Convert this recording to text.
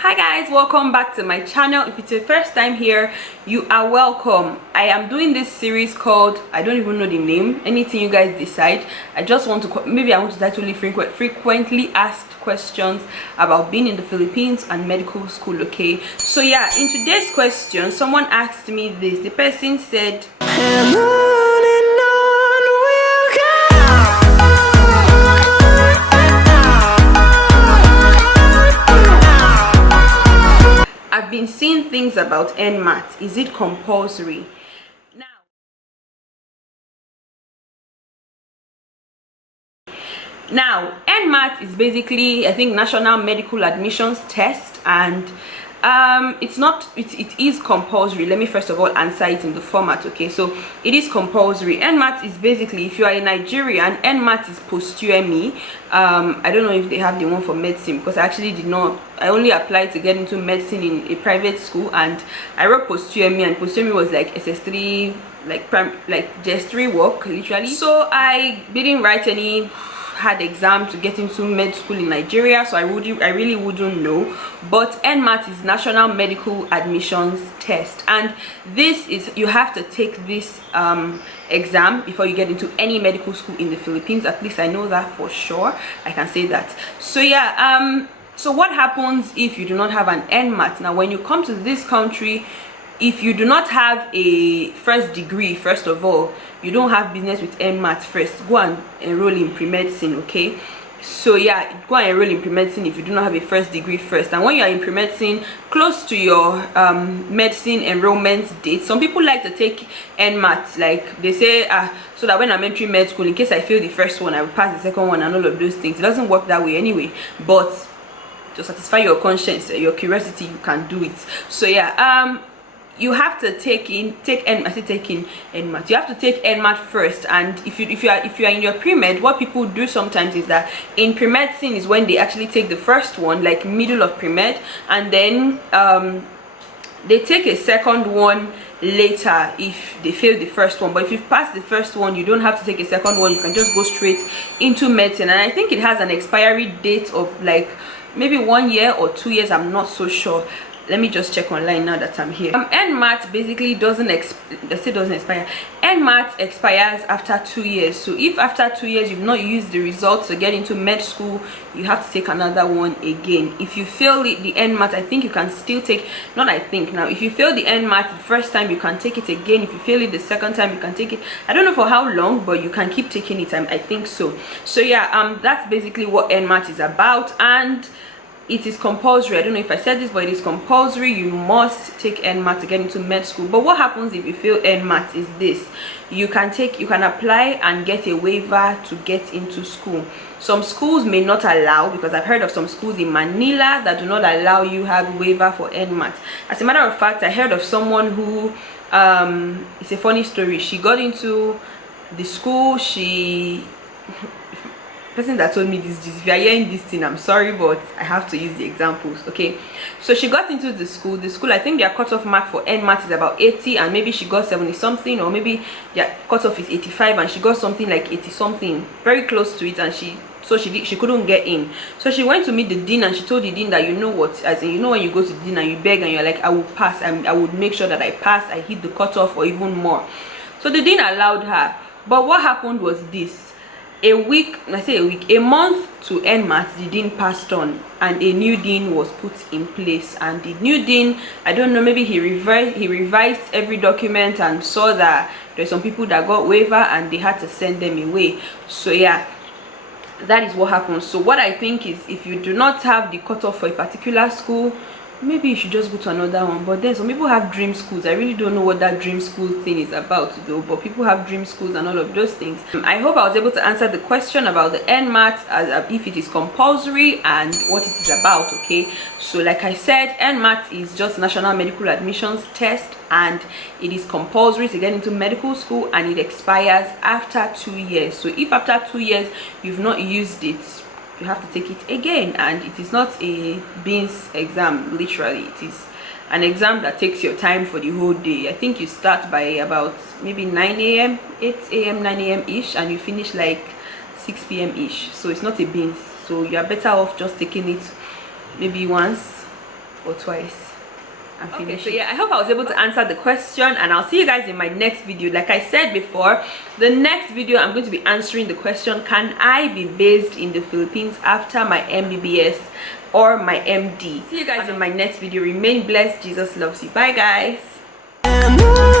Hi guys, welcome back to my channel. If it's your first time here, you are welcome. I am doing this series called, I don't even know the name, anything you guys decide. I just want to, maybe I want to title it frequently asked questions about being in the Philippines and medical school. Okay, so yeah, in today's question someone asked me this. The person said, I've been seeing things about Nmat. Is it compulsory? Now, Nmat is basically, I think, National Medical Admissions Test, and it is compulsory. Let me first of all answer it in the format. Okay, so it is compulsory. Nmat is basically, if you are a Nigerian, Nmat is post-UME. I don't know if they have the one for medicine, because I actually did not. I only applied to get into medicine in a private school, and I wrote post-UME, and post-UME was like SS3, like JS3 work literally. So I didn't write any hard exam to get into med school in Nigeria, so I really wouldn't know. But Nmat is National Medical Admissions Test, and this is, you have to take this exam before you get into any medical school in the Philippines. At least I know that for sure. I can say that. So yeah, so what happens if you do not have an Nmat? Now, when you come to this country, if you do not have a first degree, first of all, you don't have business with Nmat first. Go and enroll in pre-medicine. Okay, so yeah, go and enroll in pre-medicine if you do not have a first degree first. And when you are in pre-medicine, close to your medicine enrollment date, some people like to take Nmat, like they say, so that when I'm entering med school, in case I fail the first one, I will pass the second one and all of those things. It doesn't work that way anyway, but to satisfy your conscience, your curiosity, you can do it. So yeah, you have to take Nmat. You have to take Nmat first. And if you are in your pre-med, what people do sometimes is that in pre-medicine is when they actually take the first one, like middle of pre-med, and then they take a second one later if they fail the first one. But if you've passed the first one, you don't have to take a second one. You can just go straight into medicine. And I think it has an expiry date of like maybe 1 year or 2 years. I'm not so sure. Let me just check online now that I'm here. Nmat basically doesn't expire. Nmat expires after 2 years. So if after 2 years you've not used the results to get into med school, you have to take another one again. If you fail the Nmat, I think you can still take, not I think now, if you fail the Nmat the first time, you can take it again. If you fail it the second time, you can take it, I don't know for how long, but you can keep taking it. I think so. So yeah, that's basically what Nmat is about, and it is compulsory. I don't know if I said this, but it is compulsory. You must take Nmat to get into med school. But what happens if you fail Nmat is this: you can apply and get a waiver to get into school. Some schools may not allow, because I've heard of some schools in Manila that do not allow you have waiver for Nmat. As a matter of fact, I heard of someone who it's a funny story. She got into the school, person that told me this, if you are hearing this thing, I'm sorry, but I have to use the examples. Okay, so she got into the school, I think their cutoff mark for Nmat is about 80, and maybe she got 70 something, or maybe their cutoff is 85 and she got something like 80 something, very close to it, and she couldn't get in. So she went to meet the dean, and she told the dean that, you know what, as in, you know, when you go to the dean and you beg and you're like, I will pass, I would make sure that I pass, I hit the cutoff or even more. So the dean allowed her. But what happened was this: a month to Nmat, the dean passed on, and a new dean was put in place. And the new dean, I don't know, maybe he revised every document and saw that there's some people that got waiver and they had to send them away. So yeah, that is what happens. So what I think is, if you do not have the cutoff for a particular school, maybe you should just go to another one. But then some people have dream schools. I really don't know what that dream school thing is about though, but people have dream schools and all of those things. I hope I was able to answer the question about the Nmat, if it is compulsory and what it is about. Okay, so like I said, Nmat is just National Medical Admissions Test, and it is compulsory to get into medical school, and it expires after 2 years. So if after 2 years you've not used it, you have to take it again. And it is not a beans exam, literally. It is an exam that takes your time for the whole day. I think you start by about maybe 9 a.m 8 a.m 9 a.m ish, and you finish like 6 p.m ish. So it's not a beans, so you are better off just taking it maybe once or twice and finish. Okay, so yeah, I hope I was able to answer the question, and I'll see you guys in my next video. Like I said before, the next video I'm going to be answering the question, can I be based in the Philippines after my MBBS or my MD? See you guys in my next video. Remain blessed. Jesus loves you. Bye guys.